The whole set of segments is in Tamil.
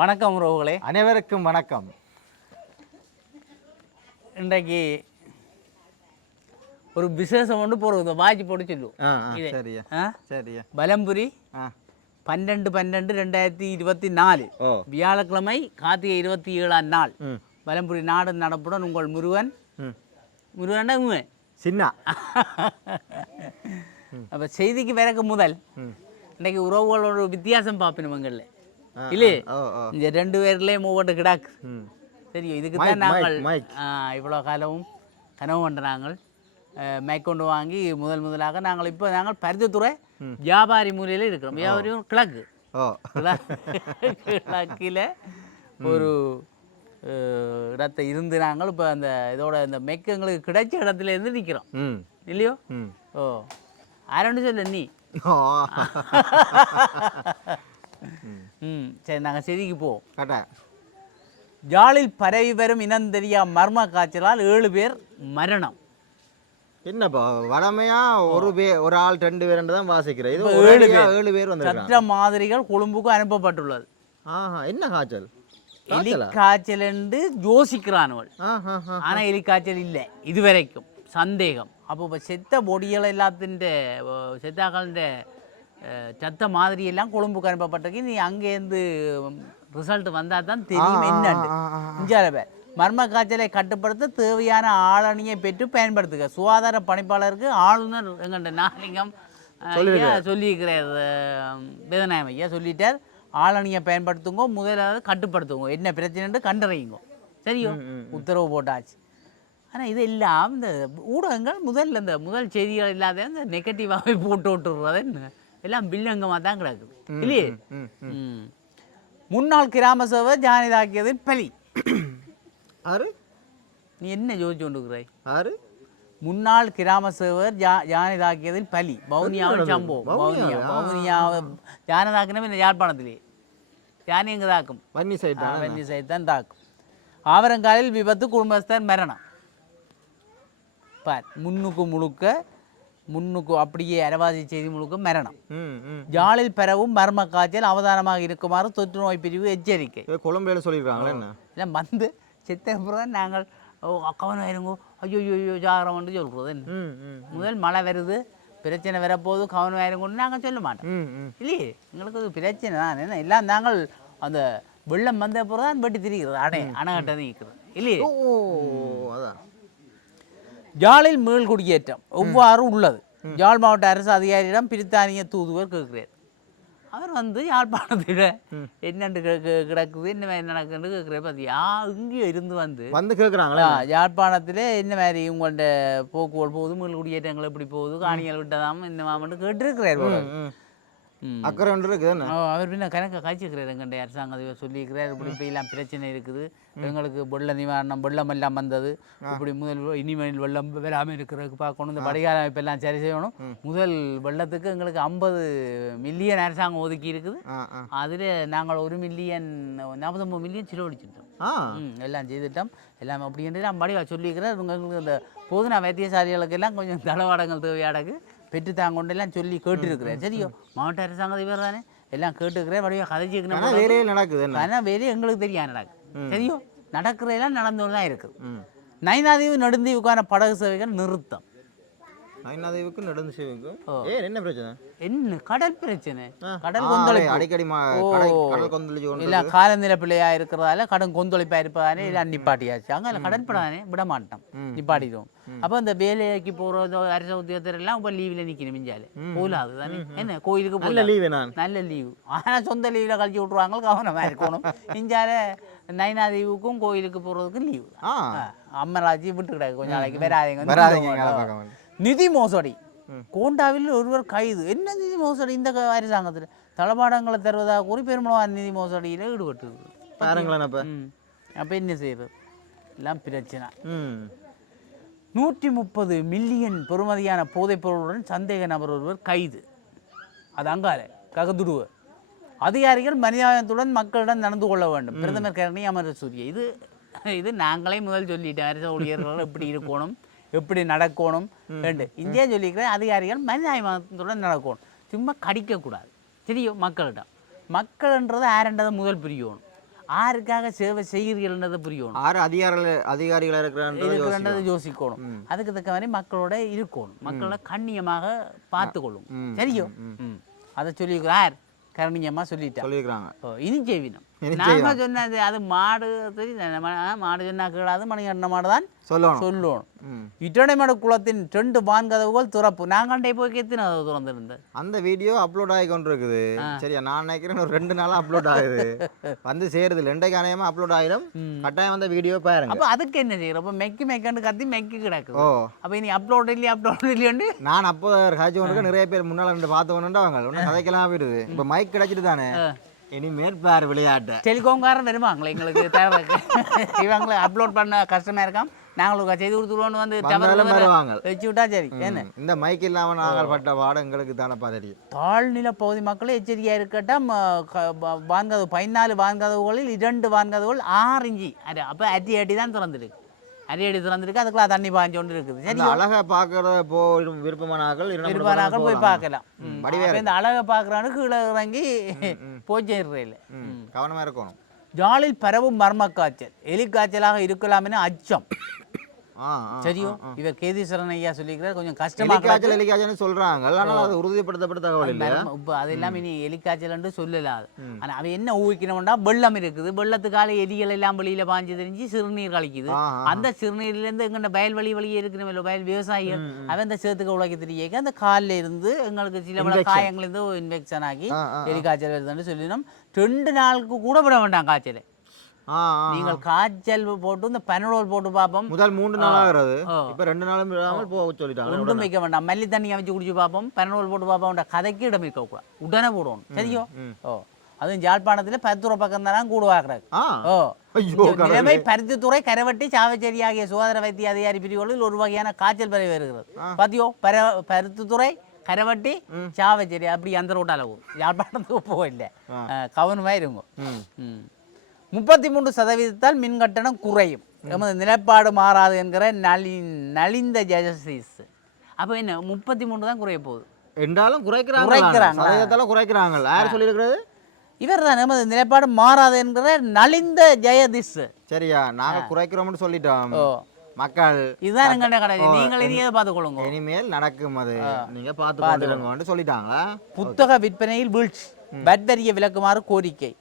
வணக்கம் உறவுகளே, அனைவருக்கும் வணக்கம். இன்றைக்கு ஒரு விசேஷம் ஒன்று போடுறது வாய்ச்சி போட்டு சொல்லுவோம். சரியா பலம்புரி 12/12/2024 வியாழக்கிழமை கார்த்திகை 27ஆம் நாள் பலம்புரி நாடு நடப்புடன் உங்கள் முருகன் சின்ன அப்போ செய்திக்கு பிறகு முதல் இன்றைக்கு உறவுகளோட வித்தியாசம் பார்ப்பணும் எங்களில் இல்லையே. இந்த 2 பேர்லேயும் ஒவ்வொன்று கிடாக்கு தெரியும். இதுக்கு தான் நாங்கள் இவ்வளோ காலமும் கனவு கொண்ட நாங்கள் மேற்கொண்டு வாங்கி முதலாக நாங்கள் பருத்தித்துறை வியாபாரி மூலையில் இருக்கிறோம். வியாபாரியும் கிழக்கு கிழக்கில் ஒரு இடத்தை இருந்து நாங்கள் இப்போ அந்த இதோட இந்த மெக்கு எங்களுக்கு கிடைச்ச இடத்துல இருந்து நிற்கிறோம் இல்லையோ. ஆரண்டு சொல்ல நீ. சரி, நாங்கள் செய்திக்கு போவோம். ஜாலில் பரவி வரும் இனம் தெரியா மர்ம காய்ச்சலால் 7 பேர் மரணம். என்னப்பா வளமையா ஒரு ஆள் 2 பேர் தான் வாசிக்கிறேன். இது 7 பேர் வந்து சற்ற மாதிரிகள் கொழும்புக்கு அனுப்பப்பட்டுள்ளது. என்ன காய்ச்சல்? எலி காய்ச்சல் என்று யோசிக்கிறானவள். ஆனா எலி காய்ச்சல் இல்லை இதுவரைக்கும், சந்தேகம். அப்போ இப்போ செத்த பொடிகள் எல்லாத்தின் செத்தாக்களின் சத்த மாதிரி எல்லாம் கொழும்புக்கு அனுப்பப்பட்டிருக்கு. நீ அங்கேருந்து ரிசல்ட் வந்தால் தான் தெரியும் என்னண்டு. இஞ்சால பேர் மர்ம காய்ச்சலை கட்டுப்படுத்த தேவையான ஆளணியை பெற்று பயன்படுத்துக. சுகாதார பணிப்பாளருக்கு ஆளுநர் எங்கள்ட நாகலிங்கம் சொல்லியிருக்கிறார். வேதநாயம் ஐயா சொல்லிட்டார், ஆளணியை பயன்படுத்துங்க, முதலாவது கட்டுப்படுத்துங்க, என்ன பிரச்சனைன்னு கண்டறியுங்க. சரியோ, உத்தரவு போட்டாச்சு. ஆனால் இதெல்லாம் இந்த ஊடகங்கள் முதல் செய்திகள் இல்லாத இந்த நெகட்டிவாகவே போட்டு விட்டுறது என்ன எல்லாம் பில்லங்கமாக தான் கிடக்குது இல்லையே. முன்னாள் கிராம சேவை ஜானிதாக்கியது பலி. நீ என்ன யோசிச்சு கொண்டுக்கிறாய்? முன்னாள் கிராம சேவர் ஜானிதாக்கியதில் பலி. வவுனியாவின் சம்பவம். வவுனியாவை ஜானதாக்கின யாழ்ப்பாணத்திலே ஜானி எங்கே தாக்கும்? வன்னி சைடு தான் தாக்கும். ஆவரங்காலில் விபத்து, குடும்பஸ்தர் மரணம். பார், முன்னுக்கு அப்படியே அரவாசி செய்தி முழுக்க மரணம். ஜாலில் பெறவும் மர்ம காய்ச்சல், அவதானமாக இருக்குமாறு தொற்று நோய் பிரிவு எச்சரிக்கை. கொழும்புல சொல்லியிருக்காங்களே. இல்லை வந்து செத்தப்புறம் நாங்கள் கவனம் இருங்கோ, ஐயோ ஜாகிரம்னு சொல்கிறது. முதல் மழை வருது, பிரச்சனை வரப்போது, கவனம் ஆயிருங்கன்னு நாங்கள் சொல்ல மாட்டோம் இல்லையே. எங்களுக்கு அது பிரச்சனை தான். என்ன எல்லாம் நாங்கள் அந்த வெள்ளம் வந்த பிறகு தான் வெட்டி திரிகிறது, அணைகட்டை நிற்கிறது இல்லையே. யாழில் மீள் குடியேற்றம் எவ்வாறு உள்ளது? யாழ் மாவட்ட அரசு அதிகாரியிடம் பிரித்தானிய தூதுவர் கேட்கிறார். அவர் வந்து யாழ்ப்பாணத்தில் என்னென்று கிடக்குது, என்ன மாதிரி நடக்குதுன்னு கேட்குறாரு. பார்த்தியா, இங்கேயும் இருந்து வந்து கேட்குறாங்களா யாழ்ப்பாணத்தில் என்ன மாதிரி உங்கள்கிட்ட போக்குவரத்து போகுது, மீள் குடியேற்றங்கள் எப்படி போகுது, காணிகள் விட்டதாம் இந்த மாமன்ட்டு கேட்டுருக்கிறார். அவர் பின்ன கணக்கை காய்ச்சிக்கிறார். எங்கள்கிட்ட அரசாங்கம் சொல்லியிருக்கிறார், இப்படி எல்லாம் பிரச்சனை இருக்குது, எங்களுக்கு வெள்ள நிவாரணம், வெள்ளம் எல்லாம் வந்தது, இப்படி முதல் இனிமேல் வெள்ளம் வராமல் இருக்கிறதுக்கு பார்க்கணும், இந்த வடிகால அமைப்பெல்லாம் சரி செய்யணும். முதல் வெள்ளத்துக்கு எங்களுக்கு 50 மில்லியன் அரசாங்கம் ஒதுக்கி இருக்குது. அதில் நாங்கள் 1 மில்லியன் 49 மில்லியன் செலவழிச்சிட்டோம். எல்லாம் செய்துட்டோம். எல்லாம் அப்படின்ட்டு நான் வடிவா சொல்லியிருக்கிறேன். உங்களுக்கு இந்த போதுனா வைத்தியசாலைகளுக்கு எல்லாம் கொஞ்சம் தளவாடங்கள் தேவையாடக்கு பெற்றுத்தாங்கொண்டெல்லாம் சொல்லி கேட்டுருக்குறேன். சரியோ, மாவட்ட அரசாங்க அதிபர் தானே, எல்லாம் கேட்டுக்கிறேன். வடிவா கதைச்சிக்கணும். வேலையே நடக்குது, ஆனால் வேலையை எங்களுக்கு தெரியாது நடக்குது. சரியோ, நடக்கிறதெல்லாம் நடந்து தான் இருக்குது. நைனாதீவு நெடுந்தீவுக்கான படகு சேவைகள் நிறுத்தம். என்ன பிரச்சனை? என்ன கடல் பிரச்சனை, கடல் கொந்தளிப்பு அடிக்கடி எல்லாம் காலநிலை பிள்ளையா இருக்கிறதால கடன் கொந்தளிப்பா இருப்பதானே எல்லாம் நிப்பாட்டியாச்சு. அங்கே கடற்படானே விட மாட்டோம், நிப்பாட்டிடுவோம். அப்போ இந்த வேலைக்கு போகிறது அரச உத்தியோகத்தர் எல்லாம் இப்போ லீவில் நிற்கணும். மிஞ்சாலே போலாது தானே. என்ன கோயிலுக்கு நல்ல லீவு, ஆனால் சொந்த லீவில் கழிச்சு விட்ருவாங்க, கவனமாக இருக்கணும். மிஞ்சால நைனாதீவுக்கும் கோயிலுக்கு போகிறதுக்கும் லீவு. அம்மராட்சி விட்டு கிடாது, கொஞ்சம் நாளைக்கு வராதிங்க. நிதி மோசடி கோண்டாவில் ஒருவர் கைது. என்ன நிதி மோசடி? இந்த அரசாங்கத்தில் தளபாடங்களை தருவதாக கூறி பெருமளவான நிதி மோசடியில் ஈடுபட்டு. அப்போ என்ன செய்யறது? எல்லாம் பிரச்சனை. 130 மில்லியன் பெறுமதியான போதைப் பொருளுடன் சந்தேக நபர் ஒருவர் கைது. அது அங்கால ககதுடுவர். அதிகாரிகள் மனிதாயத்துடன் மக்களிடம் நடந்து கொள்ள வேண்டும். பிரதமர் கரணி அமரசூரிய. இது நாங்களே முதல் சொல்லிட்டோம், அரசு ஊழியர்கள் எப்படி இருக்கணும், எப்படி நடக்கணும் ரெண்டு. இந்தியா சொல்லிக்கிறேன், அதிகாரிகள் மனிதாயத்துடன் நடக்கணும், சும்மா கடிக்கக்கூடாது. தெரியும் மக்களிடம். மக்கள்ன்றது யாருன்றதை முதல் பிரிக்கணும். யாருக்காக சேவை செய்கிறீர்கள்ன்றதை புரியணும், ஆறு அதிகாரிகள் இருக்கிறன்றது யோசிக்கணும். அதுக்கு தக்க மாதிரி மக்களோட இருக்கணும், மக்களோட கண்ணியமாக பார்த்துக்கொள்ளும். சரியோ? அதை சொல்லியிருக்கிறார் கரணியமாக சொல்லியிருக்காங்க. இனி செய்வினம் நாங்க சொன்னது அது மாடு மாடு சொன்னா கேளாது, மணிகண்ட மாடு தான் சொல்லணும். இட்டடை மாடு குளத்தின் 2 வான்கதவுகள் திறப்பு. நாங்கண்டே போய் எத்தனை கதவு திறந்துருந்தேன். அந்த வீடியோ அப்லோட் ஆகி கொண்டு இருக்குது. சரியா, நான் நினைக்கிறேன் ஒரு 2 நாளா அப்லோட் ஆகுது, வந்து சேருது. 2 அநேகமா அப்லோட் ஆயிடும். கட்டாயம் அந்த வீடியோ பாருங்க. அப்ப அதுக்கு என்ன செய்யறோம்? அப்ப மெக்கண்டு கத்தி மெக்கி கிடக்கு. அப்ப இனி அப்லோட் இல்லையாண்டு நான் அப்போ காய்ச்சி கொண்டு நிறைய பேர் முன்னால இருந்து பார்த்து அவங்க ஒன்றும் கதைக்கெல்லாம் போயிடுது. இப்ப மைக் கிடைச்சிட்டு தானே இனிமேல் பாரு விளையாட்டு. டெலிகாம்காரன் வருவாங்களே எங்களுக்கு தேவைக்கு, இவங்களை அப்லோட் பண்ண கஷ்டமா இருக்காம். நாங்களுக்கு செய்து கொடுத்துருவோன்னு வந்து வருவாங்க, வச்சு விட்டா சரி. என்ன இந்த மைக் இல்லாம நாங்கள் பட்ட பாடம் எங்களுக்கு தானப்பா தெரியும். தாழ்நில பகுதி மக்களே எச்சரிக்கையா இருக்கட்டும். வான்கதவு 14 வான்கதவுகளில் 2 வான்கதவுகள் 6 இன்ச்சு அப்ப அடி தான் திறந்துருக்கு. அடி திறந்துருக்கு. அதுக்குள்ள தண்ணி பாஞ்சு கொண்டு இருக்குது. சரி, அழகா பாக்குறத போய் விருப்பமானாக்கள் போய் பார்க்கலாம். இந்த அழகை பார்க்கறான்னு கீழே இறங்கி போய் சேர்றேன். கவனமா இருக்கணும். ஜாலில் பரவும் மர்ம காய்ச்சல் எலிக்காய்ச்சலாக இருக்கலாம் என அச்சம். சரியோ? இவர் கேதீஸ்வரன் ஐயா சொல்லிக்கிறார். கொஞ்சம் கஷ்டமா எலிக்காய்ச்சல் சொல்றாங்க, ஆனால் அது உறுதிப்படுத்தப்பட்ட தகவல் இல்லை. இப்போ அதெல்லாம் இனி எலிக்காய்ச்சல் என்று சொல்லலாது. ஆனால் அவன் என்ன ஊகிக்கணும்னா வெள்ளம் இருக்குது, வெள்ளத்துக்கால எலிகள் எல்லாம் வெளியில பாஞ்சு தெரிஞ்சு சிறுநீர் கழிக்குது. அந்த சிறுநீர்லேருந்து எங்கள்ட வயல்வெளி வழியே இருக்கிற வயல் விவசாயிகள் அவன் இந்த சேத்துக்க உழைக்க தெரியக்க அந்த காலில் இருந்து எங்களுக்கு சில பல காயங்கள் இருந்து இன்ஃபெக்ஷன் ஆகி எலிக்காய்ச்சல் வருதுன்னு சொல்லினோம். 2 நாளுக்கு கூட விட வேண்டாம் காய்ச்சல். நீங்கள் காய்ச்சல் போட்டு இந்த பனடோல் போட்டு பார்ப்போம். முதல் 3 நாள் ஆகிறது, இப்ப 2 நாளும் விடாமல் போக சொல்லிட்டாங்க. ஒன்றும் வைக்க வேண்டாம், மல்லி தண்ணியை வச்சு குடிச்சு பார்ப்போம். பனடோல் போட்டு பார்ப்போம். கதைக்கு இடம் இருக்க கூடாது, உடனே போடணும். சரியோ? அதுவும் யாழ்ப்பாணத்துல பருத்துறை பக்கம் தானே கூடுவாக்குறாங்க. நிலைமை பருத்தித்துறை, கரவட்டி, சாவச்சேரி ஆகிய சுகாதார வைத்திய அதிகாரி பிரிவுகளில் ஒரு வகையான காய்ச்சல் பரவி வருகிறது. பாத்தியோ? பருத்தித்துறை, கரவட்டி, சாவச்சேரி அப்படி அந்த ரோட்டால யாழ்ப்பாணத்துக்கு போகல. கவனமா இருங்க. 33% மின் கட்டணம் குறையும். எமது நிலைப்பாடு மாறாது என்கிற நலிந்த ஜஸ்டிஸ். அப்போ என்ன 33 தான் குறைய போகுது என்றாலும் குறைக்கிறாங்க. யார் சொல்லியிருக்கிறது? இவர் தான். எமது நிலைப்பாடு மாறாது என்கிற நலிந்த ஜெயதிஸ். சரியா, நாங்கள் குறைக்கிறோம்னு சொல்லிட்டோம். மக்கள் இதுதான் எங்கள்ட கடை. நீங்கள் இனியே பார்த்துக்கொள்ளுங்க, இனிமேல் நடக்கும், அது நீங்க பார்த்து சொல்லிட்டாங்க. புத்தக விற்பனையில் வீழ்ச்சி, பட்வரிய விலக்குமாறு கோரிக்கை.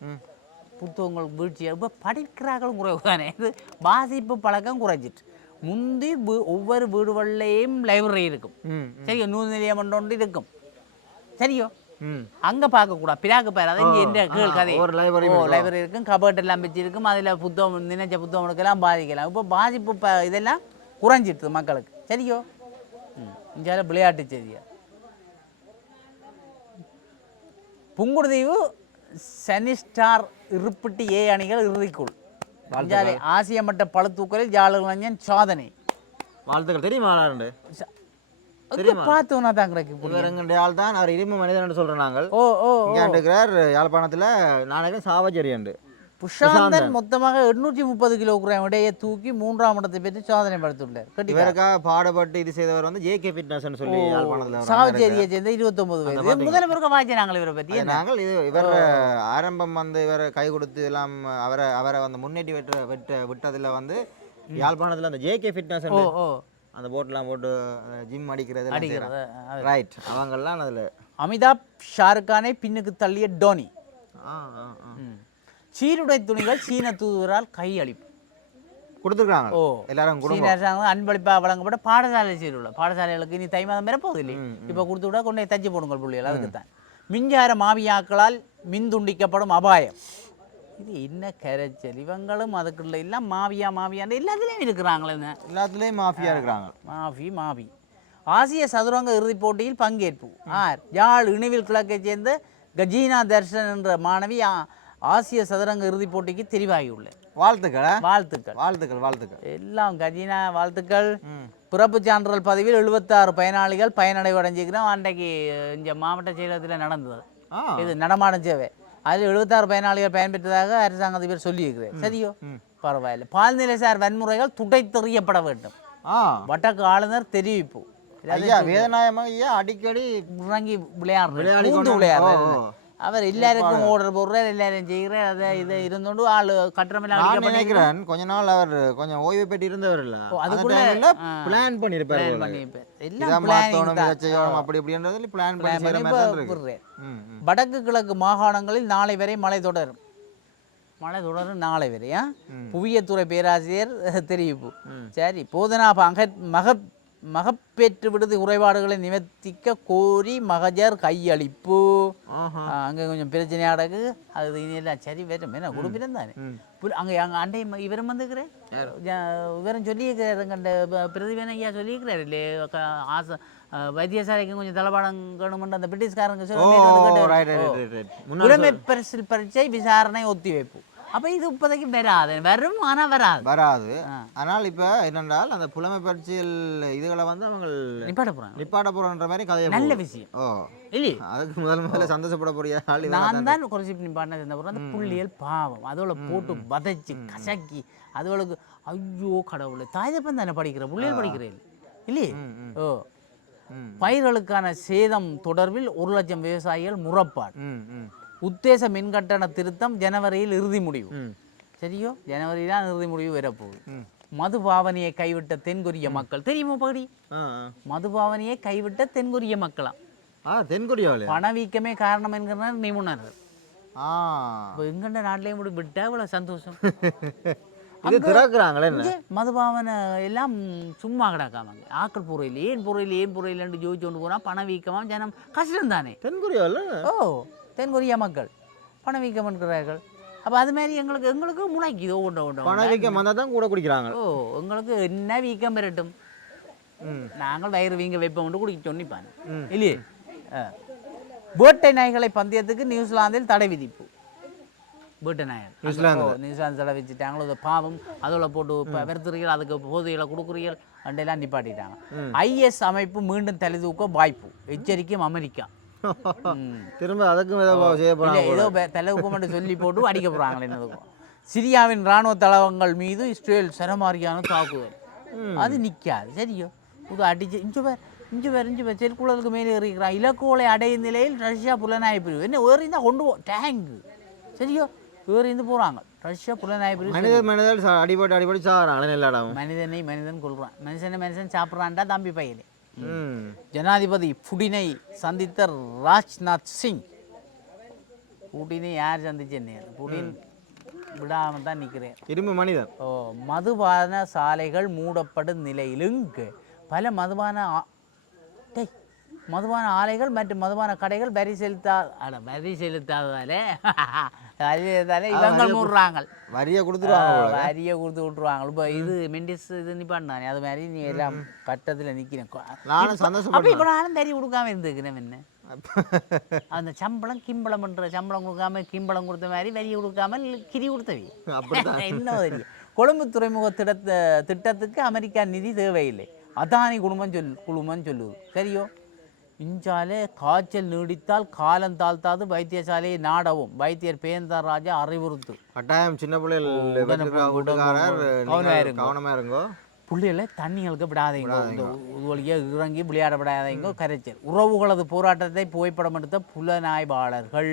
புத்தகங்கள் வீழ்ச்சி. இப்போ படிக்கிறார்களும் குறைவு தானே. இது வாசிப்பு பழக்கம் குறைஞ்சிட்டு. முந்தி ஒவ்வொரு வீடுகள்லேயும் லைப்ரரி இருக்கும். சரியோ? நூல் நிலையம் ஒன்று இருக்கும். சரியோ? அங்கே பார்க்கக்கூடாது, பிராக்கு பேர். அதை இங்கே எந்த கீழ் கதை லைப்ரரி இருக்கும், கபர்ட் எல்லாம் வச்சிருக்கும். அதில் புத்தகம் நினைச்ச புத்தகம் எடுக்கலாம், பாதிக்கலாம். இப்போ பாதிப்பு இதெல்லாம் குறைஞ்சிட்டு மக்களுக்கு. சரியோ? இங்கே விளையாட்டு செய்தியா? புங்குடுதீவு சனிஸ்டார் இருப்பிட்டி ஏ அணிகள் இறுதிக்குள். ஆசிய மட்ட பளுத்தூக்கலில் ஜாலஞ்சன் சாதனை. வாழ்த்துக்கள். தெரியுமா? பார்த்தோன்னா தான் ஆள் தான் அவர் இரும்பு மனிதன் சொல்றோம் நாங்கள். யாழ்ப்பாணத்துல நாளைக்கு சாவச்சேரி உண்டு. புஷாந்தன் மொத்தமாக 830 கிலோகிராம் இடையே தூக்கி 3ஆம் இடத்தை பெற்று சாதனை படுத்துள்ளார். இவருக்காக பாடுபட்டு இது செய்தவர் வந்து ஜே.கே. ஃபிட்னஸ் சொல்லி யாழ்ப்பாணத்தில் சாவச்சேரியை சேர்ந்த 29 வயது முதல்வருக்கு வாய்ச்சி. நாங்கள் இவரை பற்றி நாங்கள் இவர் ஆரம்பம் வந்து இவர் கை கொடுத்து எல்லாம் அவரை வந்து முன்னேற்றி விட்டதில் வந்து யாழ்ப்பாணத்தில் அந்த ஜே.கே. ஃபிட்னஸ் அந்த போட்டெல்லாம் போட்டு ஜிம் அடிக்கிறது ரைட், அவங்கெல்லாம் அதில். அமிதாப் ஷாருக்கானை பின்னுக்கு தள்ளிய டோனி. சீருடை துணிகள் சீன தூதுவரால் கையளிப்பு கொடுத்துருக்காங்க. எல்லாரும் அன்பளிப்பா வழங்கப்பட்ட பாடசாலை சீருடை. பாடசாலைகளுக்கு இனி தை மாதம் பெறப்போகுது இல்லை, இப்போ கொடுத்து விட கொண்டே தச்சு போடுங்கள் பிள்ளைகள். அதுக்கு தான் மின்சார மாவியாக்களால் மின் துண்டிக்கப்படும் அபாயம். இது என்ன கரைச்சல். இவங்களும் அதுக்குள்ள எல்லாம் மாவியான்னு எல்லாத்துலேயும் இருக்கிறாங்களே. எல்லாத்துலேயும் மாஃபியா இருக்கிறாங்க. மாஃபி. ஆசிய சதுரங்க இறுதிப் போட்டியில் பங்கேற்பு. யாழ் இணைவில் கிழக்கை சேர்ந்த கஜீனா தர்ஷன் என்ற மாணவி ஆசிய சதுரங்க இறுதிப் போட்டிக்கு தெரிவாகியுள்ளது. வாழ்த்துக்கள் எல்லாம் கஜீனா வாழ்த்துக்கள். பிறப்பு சான்றிதழ் பதிவில் 76 பயனாளிகள் பயனடைவடைஞ்சிக்கிறோம். அன்றைக்கு இங்கே மாவட்ட செயலகத்தில் நடந்தது இது நடமாடும் சேவை. அதில் 76 பயனாளிகள் பயன்பெற்றதாக அரசாங்க அதிபர் சொல்லியிருக்கிறேன். சரியோ? பரவாயில்லை. பால்நிலைசார் வன்முறைகள் துடைத்தெறியப்பட வேண்டும். வடக்கு ஆளுநர் தெரிவிப்பு. வேதநாயகமாக அடிக்கடி இறங்கி விளையாடுறது அவர் எல்லாருக்கும் ஆர்டர் போடுறார், எல்லாரும் செய்கிறார். அதை இதை இருந்தோண்டு ஆள் கட்டுறமெல்லாம் நான் நினைக்கிறேன் கொஞ்ச நாள் அவர் கொஞ்சம் ஓய்வு பெற்று இருந்தவர் இல்ல, அதுக்குள்ள பிளான் பண்ணிருப்பாரு. எல்லாம் அப்படி இப்படின்றது பிளான் பண்ணி. வடக்கு கிழக்கு மாகாணங்களில் நாளை வரை மழை தொடரும். மழை தொடரும் நாளை வரையா புவியத்துறை பேராசிரியர் தெரிவிப்பு. சரி, போதனா மகப்பேற்று விடுதி குறைபாடுகளை நிவர்த்திக்க கோரி மகஜர் கையளிப்பு. அங்கே கொஞ்சம் பிரச்சனையாக நடக்குது. அது இனியெல்லாம் சரி வரும். என்ன குடும்பினம் தானே அங்கே அங்கே அண்டை இவரும் வந்துக்கிறேன், இவரும் சொல்லியிருக்கிறார். கண்ட பிரதிபன் ஐயா சொல்லியிருக்கிறார் இல்லையே, ஆசை வைத்தியசாலைக்கு கொஞ்சம் தளபாடம் கவர்மெண்ட் அந்த பிரிட்டிஷ்காரங்க உடைமை பரிசில் பரீட்சை விசாரணை ஒத்திவைப்பு. அப்போ இது இப்போதைக்கு வராது, வரும் ஆனால் வராது. ஆனால் இப்போ என்னென்றால் அந்த புலமை பரீட்சையில் இதுகளை வந்து அவங்க நிப்பாட்ட போகிறான்ற மாதிரி கதையை. நல்ல விஷயம் இல்லையே, அதுக்கு முதல்ல சந்தோஷப்பட போறியா? நான் தான் குறைச்சி நிப்பாட்டின அந்த புள்ளியல் பாவம் அதோட போட்டு வதைச்சு கசக்கி அதோளுக்கு ஐயோ கடவுளை தாயப்பன் தானே படிக்கிற புள்ளியல் படிக்கிறேன் இல்லையே. பயிர்களுக்கான சேதம் தொடர்பில் 1 லட்சம் விவசாயிகள் முறைப்பாடு. உத்தேச மின்கட்டண திருத்தம் ஜனவரியில் இறுதி முடிவு. சரியோ, ஜனவரியில் தான் இறுதி முடிவு வரப்போகுது. மதுபாவனையை கைவிட்ட தென்கொரிய மக்கள் தெரியுமா பகுதி? மதுபாவனையை கைவிட்ட தென்கொரிய மக்களாம். தென்கொரியாவில் பணவீக்கமே காரணம் என்கிறார் நிபுணர்கள். இப்போ எங்கண்ட நாட்டிலையும் கூட விட்டா இவ்வளவு சந்தோஷம். மதுபாவனை எல்லாம் சும்மா கிடக்காமங்க ஆக்கள் பொறையில் ஏன் பொறையில் ஜோதிச்சு கொண்டு போனா பணவீக்கமா ஜனம் கஷ்டம் தானே. தென்கொரியாவில் தென்கொரியா மக்கள் பணவீக்கம் இருக்கிறார்கள். அப்போ அது மாதிரி எங்களுக்கு முளைக்குதோ ஒன்றை பணவீக்கம் வந்தால் தான் கூட குடிக்கிறாங்க. எங்களுக்கு என்ன வீக்கம் பெறட்டும், நாங்கள் வயிறு வீங்க வைப்போம் குடிக்க சொன்னிப்பாங்க இல்லையே. வேட்டை நாய்களை பந்தயத்துக்கு நியூசிலாந்தில் தடை விதிப்பு. வேட்டை நாய்கள் நியூசிலாந்து தடை வச்சுட்டாங்களோ, அது பாவம் அதோட போட்டு வெறுத்துறீர்கள், அதுக்கு போதைகளை கொடுக்குறீர்கள் அண்டெல்லாம் நிப்பாட்டிட்டாங்க. IS அமைப்பு மீண்டும் தலைதூக்க வாய்ப்பு, எச்சரிக்கையும் அமெரிக்கா. திரும்ப அதுக்கும் ஏதோ தலைவுக்கு மட்டும் சொல்லி போட்டு அடிக்க போறாங்க. என்னதுக்கும் சிரியாவின் இராணுவ தளவங்கள் மீது இஸ்ரேல் சரமாரியான தாக்குதல், அது நிற்காது. சரியோ, இது அடிச்சு இஞ்சு பேர் செருக்குளத்துக்கு மேலே ஏறிக்கிறான். இலக்குகளை அடையும் நிலையில் ரஷ்யா புலனாய்வு பிரிவு என்ன ஏறிந்தா கொண்டு போ டேங்கு. சரியோ, ஏறிந்து போறாங்க ரஷ்யா புலனாய்வு பிரிவு. அடிபடி சாகிறாங்க. மனிதன் கொள்றான், மனுஷன் சாப்பிட்றான்டா தம்பி பையலே. ஜனாதிபதி புடினை சந்தித்த ராஜ்நாத் சிங். புடினை யார் சந்திச்சேன்னு புடின் விடாம தான் நிற்கிறேன். இரும்பு மனிதன். மதுபான சாலைகள் மூடப்படும் நிலையிலும் பல மதுபான ஆலைகள் மற்றும் மதுபான கடைகள் வரி செலுத்தாததாலே இவங்க மூடுறாங்க, வரியை கொடுத்து விட்டுருவாங்க. இப்போ இது மெண்டிஸ் இது நிப்பாண்டானே அது மாதிரி நீ எல்லாம் கட்டத்தில் நிற்கிறேன். அப்போ இப்போ நானும் தறி கொடுக்காம இருந்துக்கிறேன். என்ன அந்த கிம்பளம் பண்ணுற சம்பளம் கொடுக்காம கிம்பளம் கொடுத்த மாதிரி வரியை கொடுக்காம கிரி கொடுத்தவி என்ன தெரியும். கொழும்பு துறைமுக திட்டத்துக்கு அமெரிக்கா நிதி தேவையில்லை, அதானி குழுமம் சொல்லுது. சரியோ, இஞ்சாலே காய்ச்சல் நீடித்தால் காலம் தாழ்த்தாது வைத்தியசாலையை நாடவும் வைத்தியர் பேந்தர் ராஜா அறிவுறுத்து. கட்டாயம் சின்ன பிள்ளைகளை தண்ணிகளுக்கு விடாதீங்க, வழியா இறங்கி விளையாட விடாதீங்க. கரைச்சல் உறவுகளது போராட்டத்தை புகைப்படம் எடுத்த புலனாய்வாளர்கள்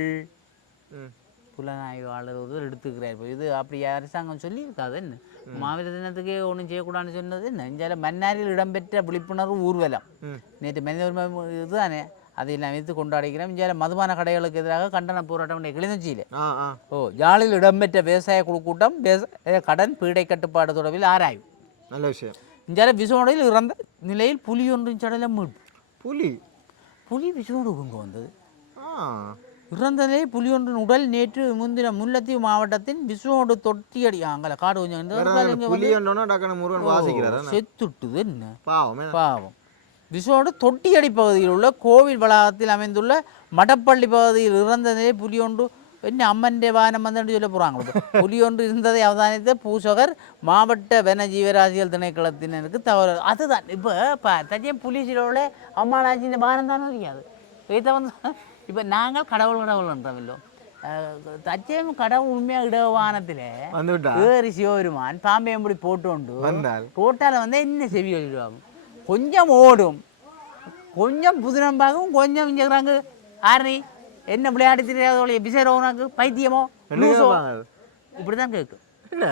எடுத்துக்கிறார். இது அப்படி அரசாங்கம் சொல்லியிருக்காது. என்ன மாவீர தினத்துக்கு ஒன்றும் செய்யக்கூடாதுன்னு சொன்னது என்ன? இஞ்சால மன்னாரில் இடம்பெற்ற விழிப்புணர்வு ஊர்வலம் நேற்று மனித உரிமை இதுதானே, அதையெல்லாம் வைத்து கொண்டாடிக்கிறோம். இஞ்சால மதுபான கடைகளுக்கு எதிராக கண்டன போராட்டம் கிளிநொச்சியில். யாழில் இடம்பெற்ற விவசாய குழு கூட்டம் விவசாய கடன் பீடை கட்டுப்பாடு தொடர்பில் ஆராய்வு. நல்ல விஷயம். இஞ்சால விசோடையில் இறந்த நிலையில் புலி ஒன்றின் சடலம் மீட்பு. புலி விசோடு கொண்டு வந்தது. இறந்த நிலையில் புலி ஒன்றின் உடல் நேற்று முன்தினம் முல்லைத்தீவு மாவட்டத்தின் விசுவோடு தொட்டியடி அங்கே காடு கொஞ்சம் செத்துட்டுது. என்ன பாவம். விசுவோடு தொட்டியடி பகுதியில் உள்ள கோவில் வளாகத்தில் அமைந்துள்ள மடப்பள்ளி பகுதியில் இறந்த நிலையில் புலி ஒன்று என்ன அம்மன்டே வானம் வந்து சொல்ல போகிறாங்க. புலி ஒன்று இருந்ததை அவதானித்த பூசகர் மாவட்ட வன ஜீவராசிகள் திணைக்களத்தினருக்கு தவறு. அதுதான் இப்போ தச்சையும் புலிசிலோட அம்மாளாச்சி இந்த வானம் தானே இருக்காது. இதை வந்து இப்போ நாங்கள் கடவுள்ன்றவில்லோ தச்சையும் கடவுள் உண்மையாக இடவானத்தில் ஏறி சிவபெருமான் பாம்பை எப்படி போட்டு போட்டால் வந்து என்ன செவி எழுதுவாங்க. கொஞ்சம் ஓடும், கொஞ்சம் புதினம்பாகவும், கொஞ்சம் இஞ்சுக்கிறாங்க ஆரணி என்ன விளையாடி தெரியாதவளைய பிசைரோ உனக்கு பைத்தியமோ லூசோ இப்படிதான் கேட்கும்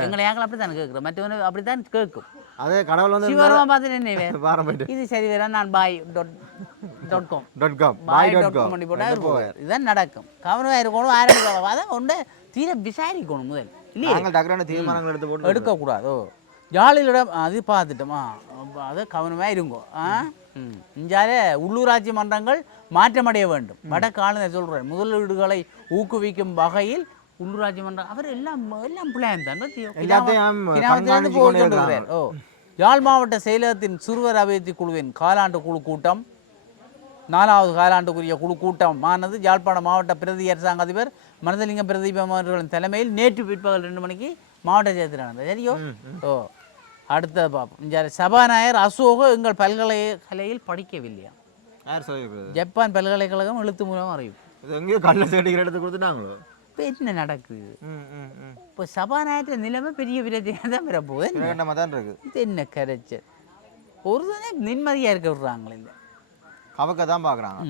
எங்களை ஏங்கள் அப்படித்தான் கேட்குறோம் மற்றவனு அப்படித்தான் கேட்கும் அதே கடவுள் வந்து சிவருமா பார்த்துட்டு என்ன இது சரி வேற நான் .com பண்ணி போட்டால் இதுதான் நடக்கும் கவனமாக இருக்கணும் ஆரம்பிக்கணும் அதான் ஒன்று தீர விசாரிக்கணும் முதல் இல்லையா தீர்மானங்கள் எடுத்து போட்டு எடுக்கக்கூடாதோ ஜாலியிடம் அது பார்த்துட்டோமா அதை கவனமாக இருங்கோ இஞ்சாலே உள்ளூராட்சி மன்றங்கள் மாற்றமடைய வேண்டும் வடக்கு ஆளுநர் சொல்கிறேன் முதலீடுகளை ஊக்குவிக்கும் வகையில் உள்ளூராட்சி மன்றம் அவர் எல்லாம் பிள்ளையான் தான் ஓ யாழ் மாவட்ட செயலகத்தின் சிறுவர் அபிவிருத்தி குழுவின் காலாண்டு குழு கூட்டம் 4வது காலாண்டுக்குரிய குழு கூட்டமானது யாழ்ப்பாணம் மாவட்ட பிரதி அரசாங்க அதிபர் மனதலிங்கம் பிரதீபம் அவர்களின் தலைமையில் நேற்று பிற்பகல் 2 மணிக்கு மாவட்ட செயலகத்தில் நடந்தது சரியோ ஓ அடுத்தது பார்ப்போம் இந்த சபாநாயகர் அசோக எங்கள் பல்கலைக்கழகையில் படிக்கவில்லையா ஜப்பான் பல்கலைக்கழகம் எழுத்து மூலம் அறியும் எங்கேயோ கண்ணை சேர்த்துக்கிற இடத்துக்கு கொடுத்துட்டாங்களோ இப்போ என்ன நடக்குது இப்போ சபாநாயகர் நிலைமை பெரிய பிரச்சனை தான் வரப்போகுது இது என்ன கரைச்சல் ஒரு தானே நிம்மதியாக இருக்க விடுறாங்களே இல்லை கவக்க தான் பார்க்குறாங்க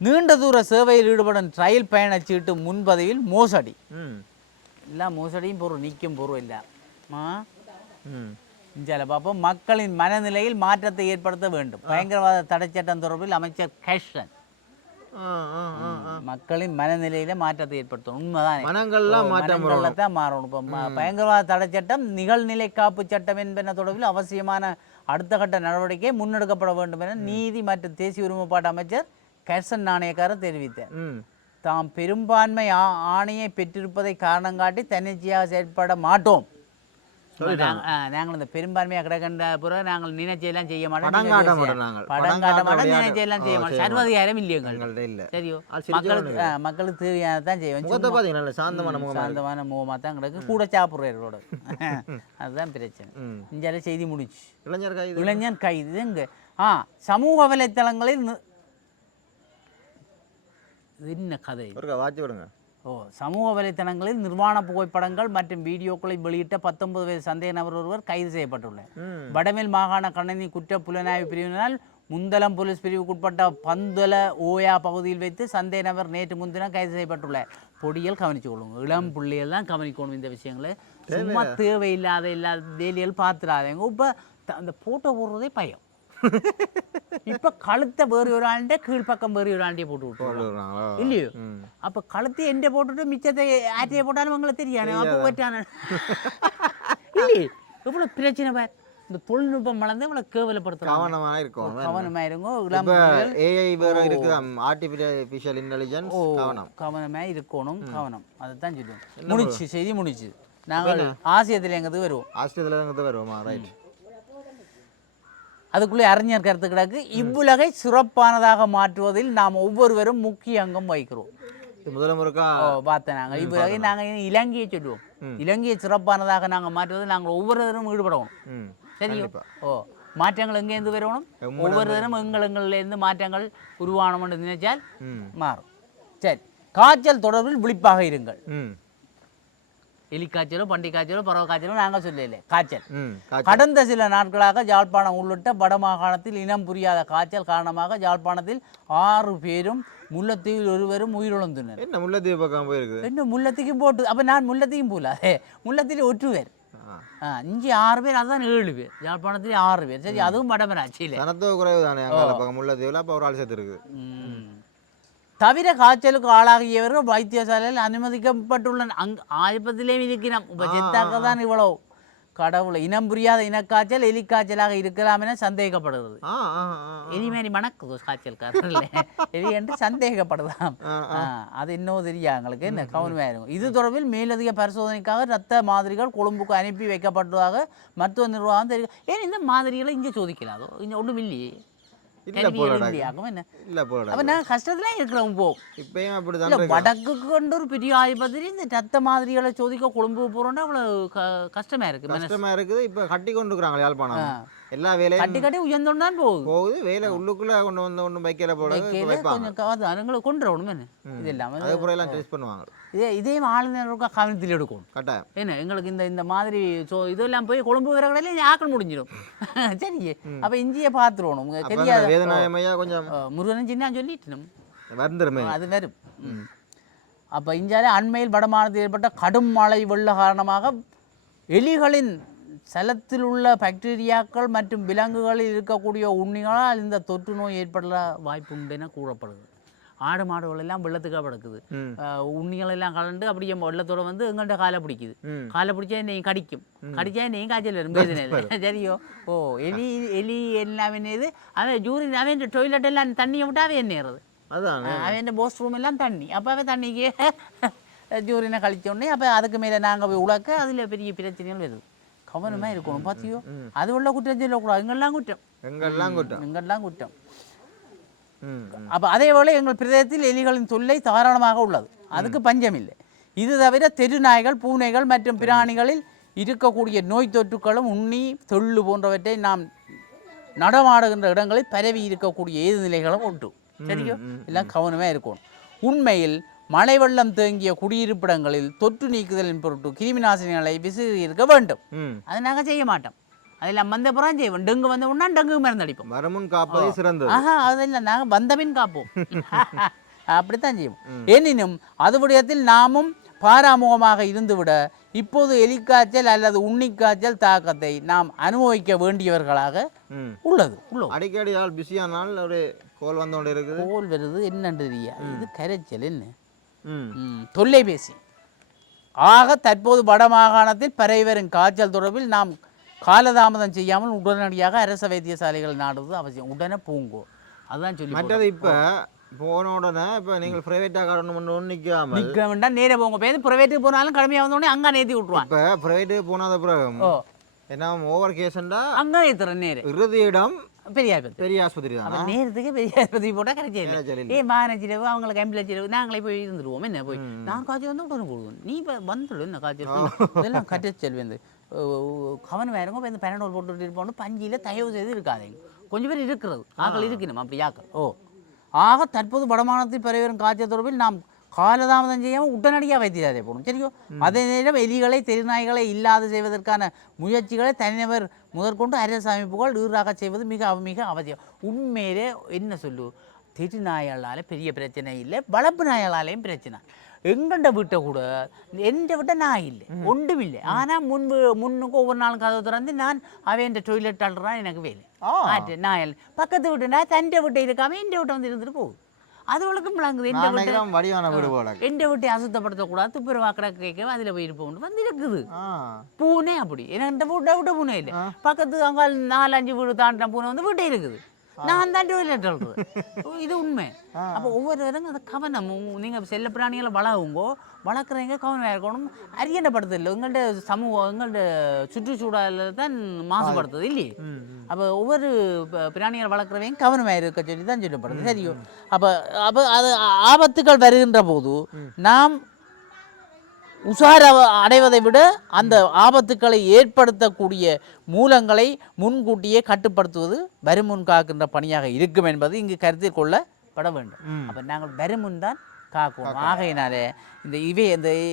நீண்ட தூர சேவையில் ஈடுபடும் ரயில் பயணச்சீட்டு முன்பதிவில் மோசடி எல்லாம் மோசடியும் பொருள் நீக்கும் பொருள் இல்லைம்மா இந்தியாவில் பார்ப்போம் மக்களின் மனநிலையில் மாற்றத்தை ஏற்படுத்த வேண்டும் பயங்கரவாத தடைச்சட்டம் தொடர்பில் அமைச்சர் கேஷன் மக்களின் மனநிலையில மாற்றத்தை ஏற்படுத்தணும் உண்மைதான் மனங்கள்ல தான் மாறணும் இப்போ பயங்கரவாத தடைச்சட்டம் நிகழ்நிலை காப்பு சட்டம் என்பன தொடர்பில் அவசியமான அடுத்த கட்ட நடவடிக்கை முன்னெடுக்கப்பட வேண்டும் என நீதி மற்றும் தேசிய ஒருமைப்பாட்டு அமைச்சர் கர்சன் நாணயக்காரர் தெரிவித்தார் தாம் பெரும்பான்மை ஆணையை பெற்றிருப்பதை காரணம் காட்டி தன்னிச்சையாக செயல்பட மாட்டோம் நாங்கள் இந்த பெரும்பான்மையாக கிடக்கின்ற பிறகு நாங்கள் நினைச்செல்லாம் செய்ய மாட்டோம் படம் காட்ட மாட்டோம் நினைச்செல்லாம் செய்ய மாட்டோம் சர்வாதிகாரம் இல்லையோ சரியோ மக்களுக்கு தேவையானதான் செய்வோம் சாந்தமான முகமாக தான் கிடக்கு கூட சாப்பிட்றோட அதுதான் பிரச்சனை இந்த செய்தி முடிச்சு இளைஞர் கைது இங்க சமூக வலைத்தளங்களில் என்ன கதை விடுங்க சமூக வலைத்தளங்களில் நிர்வாண புகைப்படங்கள் மற்றும் வீடியோக்களை வெளியிட்ட 19 வயது சந்தேக நபர் ஒருவர் கைது செய்யப்பட்டுள்ளார் வடமேல் மாகாண கணனி குற்ற புலனாய்வு பிரிவினால் முந்தளம் போலீஸ் பிரிவுக்குட்பட்ட பந்தல ஓயா பகுதியில் வைத்து சந்தேக நபர் நேற்று முன்தினம் கைது செய்யப்பட்டுள்ளார் பொடியல் கவனிச்சு கொள்ளுங்க இளம் பிள்ளைகள் தான் கவனிக்கணும் இந்த விஷயங்களை சும்மா தேவையில்லாத வேலைகள் பார்த்துடாதீங்க இப்போ அந்த போட்டோ போடுறதே பயம் இப்ப கழுத்தை வேறு ஒரு ஆண்டே கீழ்பக்கம் வேறு ஒரு ஆண்டியை போட்டு விட்டுருவாங்க இல்லையோ அப்ப கழுத்தை எந்த போட்டுட்டு மிச்சத்தை ஆட்டியை போட்டாலும் உங்களுக்கு தெரியாது அப்போ போயிட்டான இல்லையே எவ்வளவு பிரச்சனை பார் இந்த தொழில்நுட்பம் வளர்ந்து இவ்வளவு கேவலப்படுத்துறாங்க கவனமா இருங்க கவனமா இருக்கணும் கவனம் அதைத்தான் சொல்லுவோம் முடிச்சு செய்தி முடிச்சு நாங்கள் ஆசியத்துல எங்கிறது வருவோம் ரைட் அதுக்குள்ளே அறிஞர் கருத்து கிடக்கு இவ்வுலகை சிறப்பானதாக மாற்றுவதில் நாம் ஒவ்வொருவரும் முக்கிய அங்கம் வகிக்கிறோம் பார்த்தேன் நாங்கள் இவ்வுலகை நாங்கள் இலங்கையை சொல்லுவோம் இலங்கையை சிறப்பானதாக நாங்கள் மாற்றுவதில் நாங்கள் ஒவ்வொருவரும் ஈடுபடணும் சரியோ மாற்றங்கள் எங்கேருந்து வரணும் ஒவ்வொருவரும் எங்களிலிருந்து மாற்றங்கள் உருவானோம்னு நினைச்சால் மாறும் சரி காய்ச்சல் தொடர்பில் விழிப்பாக இருங்கள் எலிக்காய்ச்சலோ பண்டி காய்ச்சலோ பறவை காய்ச்சலோ நாங்கள் சொல்லல காய்ச்சல் கடந்த சில நாட்களாக யாழ்ப்பாணம் உள்ளிட்ட வடமாகாணத்தில் இனம் புரியாத காய்ச்சல் காரணமாக யாழ்ப்பாணத்தில் 6 பேரும் முல்லைத்தீவில் ஒருவரும் உயிரிழந்தனர் என்ன முல்லைத்தீவு பக்கம் போயிருக்கு என்ன முல்லைத்தீவும் போட்டு அப்போ நான் முல்லைத்தீவும் போல முல்லைத்தீவில் 1 பேர் இங்கே 6 பேர் அதுதான் 7 பேர் யாழ்ப்பாணத்தில் 6 பேர் சரி அதுவும் வடமராட்சியில் குறைவு தானே முல்லைத்தீவில் அப்போ ஒரு ஆள் சேர்த்துருக்கு தவிர காய்ச்சலுக்கு ஆளாகியவர்கள் வைத்தியசாலையில் அனுமதிக்கப்பட்டுள்ள ஆய்வத்திலேயும் இருக்கிறோம் இப்போ செத்தாக தான் இவ்வளவு கடவுளை இனம் புரியாத இனக்காய்ச்சல் எலிக்காய்ச்சலாக இருக்கலாம் என சந்தேகப்படுகிறது எலிமேரி மணக்குது காய்ச்சல்காரர்கள் எலி என்று சந்தேகப்படுதாம் அது இன்னும் தெரியாது எங்களுக்கு என்ன கவனமாக இருக்கும் இது தொடர்பில் மேலதிக பரிசோதனைக்காக இரத்த மாதிரிகள் கொழும்புக்கு அனுப்பி வைக்கப்பட்டதாக மருத்துவ நிர்வாகம் தெரியும் ஏன் இந்த மாதிரிகளை இங்கே சோதிக்கலாதோ இங்கே ஒன்றும் இல்லையே கஷ்டத்துல இருக்கிறோம் போ வடக்கு கொண்டு ஒரு பெரிய ஆய்பத்திரி இந்த ரத்த மாதிரிகளை சோதிக்க கொழும்பு போறோம்னா அவ்வளவு கஷ்டமா இருக்குது இப்ப கட்டி கொண்டு இருக்கிறாங்க யாழ்ப்பாணம் எல்லா வேலையும் கட்டி கட்டி உயர்ந்தோன்னு தான் போகுது வேலை உள்ளுக்குள்ள கொண்டு வந்து ஒன்றும் வைக்கல போல கொஞ்சம் அதுங்களை கொண்டு வரணும் என்ன இது இல்லாமல் அதுக்கப்புறம் டெஸ்ட் பண்ணுவாங்க இதே ஆளுநருக்கு கவனத்தில் எடுக்கணும் கட்டாயம் என்ன எங்களுக்கு இந்த மாதிரி இதெல்லாம் போய் கொழும்பு வர கடையில் ஆக்கள் முடிஞ்சிடும் சரி அப்போ இஞ்சியை பார்த்துருவோம் தெரியாது வேதனாயமையா கொஞ்சம் முருகன் சின்ன சொல்லிட்டு வந்துருமே அது வரும். அப்போ இந்தியாவிலே அண்மையில் வடமாநிலத்தில் ஏற்பட்ட கடும் மழை வெள்ள காரணமாக எலிகளின் சலத்தில் உள்ள பாக்டீரியாக்கள் மற்றும் விலங்குகளில் இருக்கக்கூடிய உண்ணிகளால் இந்த தொற்று நோய் ஏற்பட வாய்ப்பு உண்டு என கூறப்படுது. ஆடு மாடுகள் எல்லாம் வெள்ளத்துக்காக கிடக்குது. உண்ணிகள் எல்லாம் கலந்து அப்படியே வெள்ளத்தோட வந்து எங்கள்கிட்ட காலை பிடிக்குது. காலை பிடிச்சா என்னையும் கடிக்கும். கடிச்சா என்னையும் காய்ச்சல் வரும். பேசுனேன் சரியோ. ஓ எலி எல்லாம் என்னது அவன் ஜூரின் அவன் டொய்லெட் எல்லாம் தண்ணியை விட்டு அவன் என்னறது அவன் வாஷ் ரூம் எல்லாம் தண்ணி. அப்போ அவன் தண்ணிக்கு ஜூரினை கழிச்சோடனே அப்போ அதுக்கு மேலே நாங்கள் போய் உழக்க அதில் பெரிய பிரச்சனைகள் வருது. கவனமாக இருக்கணும். பார்த்தியோ அது உள்ள குற்றம் சொல்லக்கூடாது. எங்கெல்லாம் குற்றம். அப்போ அதே போல் எங்கள் பிரதேசத்தில் எலிகளின் தொல்லை தாராளமாக உள்ளது. அதுக்கு பஞ்சமில்லை. இது தவிர தெரு நாய்கள், பூனைகள் மற்றும் பிராணிகளில் இருக்கக்கூடிய நோய் தொற்றுக்களும் உண்ணி தொல்லு போன்றவற்றை நாம் நடமாடுகின்ற இடங்களில் பரவி இருக்கக்கூடிய ஏது நிலைகளும் உண்டு. சரியோ, எல்லாம் கவனமாக இருக்கணும். உண்மையில் மழை வெள்ளம் தேங்கிய குடியிருப்பிடங்களில் தொற்று நீக்குதலின் பொருட்டு கிருமி நாசினிகளை விசிறியிருக்க வேண்டும். அதை நாங்கள் செய்ய மாட்டோம். அதெல்லாம் வந்த புறம் செய்வோம். டெங்கு வந்த உடனே டெங்கு மருந்து அடிப்போம். மரமுன் காப்பதே சிறந்தது. அதெல்லாம் நாங்கள் வந்தபின் காப்போம். அப்படித்தான் செய்வோம். எனினும் அது விடயத்தில் நாமும் பாராமுகமாக இருந்துவிட இப்போது எலிக்காய்ச்சல் அல்லது உண்ணிக்காய்ச்சல் தாக்கத்தை நாம் அனுபவிக்க வேண்டியவர்களாக உள்ளது. அடிக்கடி ஆள் பிஸியானால் ஒரு கோல் வந்தோண்டு இருக்குது. கோல் வருது என்னன்னு தெரியா. இது கரைச்சல் என்ன தொல்லைபேசி. ஆக தற்போது வடமாகாணத்தில் பரவி வரும் காய்ச்சல் தொடர்பில் நாம் காலதாமதம் செய்யாமல் உடனடியாக அரச வைத்தியசாலைகள் நாடுவது அவசியம். உடனே பூங்கோ அதுதான் சொல்லி. மற்றது இப்போ போன உடனே இப்போ நீங்கள் ப்ரைவேட்டாக காரணம் நிற்க வேண்டாம். நேரே போங்க. பேர் ப்ரைவேட்டுக்கு போனாலும் கடுமையாக வந்தோடனே அங்கே நேர்த்தி விட்ருவான். இப்போ ப்ரைவேட்டுக்கு போனாத பிறகு என்ன ஓவர் கேஸ்ண்டா அங்கே ஏற்றுறேன். நேரு இறுதி இடம் பெரிய ஆஸ்பத்திரி தான். நேரத்துக்கு பெரிய ஆஸ்பத்திரி போட்டால் கிடைச்சது. மாநச்சிரவு அவங்களுக்கு ஆம்புலன்ஸ் நாங்களே போய் இருந்துருவோம். என்ன போய் நான் காய்ச்சல் வந்து உடனே போடுவோம். நீ இப்போ வந்துடும் என்ன காய்ச்சல் இதெல்லாம் கட்டச்சல் வந்து கவனம் வேறுங்க. இப்போ இந்த பெனடோல் போட்டு இருப்போம். பஞ்சியில் தயவு செய்து இருக்காதீங்க. கொஞ்சம் பேர் இருக்கிறது ஆக்கள் இருக்கணும். அப்படி ஆக்கள் ஆக தற்போது வடமாநிலத்தில் பரவி காய்ச்சல் தொடர்பில் நாம் காலதாமதம் செய்யாமல் உடனடியாக வைத்தியசாலை போகணும். சரியோ. அதே நேரம் எலிகளை தெருநாய்களை இல்லாது செய்வதற்கான முயற்சிகளை தனிநபர் முதற்கொண்டு அரசு அமைப்புகள் ஈடாக செய்வது மிக மிக அவசியம். உண்மையிலே என்ன சொல்லு, தெருநாயாளால் பெரிய பிரச்சனை இல்லை, வளர்ப்பு நாயாளாலேயும் பிரச்சனை. எங்கள்ட வீட்டை கூட எந்த விட்ட நாய் இல்லை, ஒன்றும் இல்லை. ஆனால் முன்னுக்கு ஒவ்வொரு நாளும் கதவு திறந்து நான் அவன் டொய்லெட் ஆடுறான் எனக்கு வேலை ஆட்டு நாயல். பக்கத்து வீட்டுனா தண்டை வீட்டை இருக்காம எந்த வீட்டை வந்து இருந்துட்டு போகுது. அதுவளுக்கும் விளங்குது. எந்த வீட்டை அசுத்தப்படுத்தக்கூடாது, துப்புரவாக்கடை கேட்க அதில் போய் இருப்போம் வந்து இருக்குது. பூனை அப்படி என்கிட்ட வீட்டை விட்ட பூனை இல்லை. பக்கத்து அங்கே 4-5 வீடு தாண்டின பூனை வந்து வீட்டை இருக்குது. நான் தான் டொய்லெட் ஆடுறேன். இது உண்மை. அப்போ ஒவ்வொருவரும் அந்த கவனம். நீங்கள் செல்ல பிராணிகளை வளர்க்குறீங்க, கவனமாக இருக்கணும். அரியணைப்படுத்துது இல்லை எங்கள்ட சமூகம், எங்கள்ட சுற்றுச்சூழலில் தான் மாசுபடுத்துது இல்லையே. அப்போ ஒவ்வொரு பிராணிகளை வளர்க்குறவங்க கவனமாக இருக்க சொல்லி தான் சொல்லப்படுது. சரியோ. அப்போ அது ஆபத்துகள் வருகின்ற போது நாம் உஷார அடைவதை விட அந்த ஆபத்துக்களை ஏற்படுத்தக்கூடிய மூலங்களை முன்கூட்டியே கட்டுப்படுத்துவது வருமுன் காக்கின்ற பணியாக இருக்கும் என்பது இங்கு கருத்தில் கொள்ளப்பட வேண்டும். அப்போ நாங்கள் வருமுன் தான் காக்குவோம். ஆகையினாலே இந்த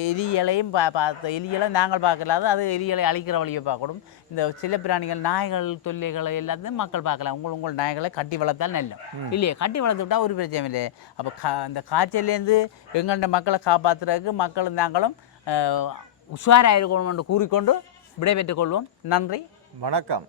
எலிகளையும் பார்த்த எலிகளை நாங்கள் பார்க்கலாது, அது எலிகளை அழிக்கிற வழியை பார்க்கணும். இந்த சில பிராணிகள் நாய்கள் தொல்லைகளை எல்லாத்தையும் மக்கள் பார்க்கலாம். உங்கள் நாய்களை கட்டி வளர்த்தால் நல்ல இல்லையே. கட்டி வளர்த்து விட்டால் ஒரு பிரச்சனை இல்லை. அப்போ இந்த காய்ச்சல்லேருந்து எங்கள்கிட்ட மக்களை காப்பாற்றுறதுக்கு மக்களும் நாங்களும் உஷாராக இருக்கணும் என்று கூறிக்கொண்டு விடைபெற்றுக் கொள்வோம். நன்றி, வணக்கம்.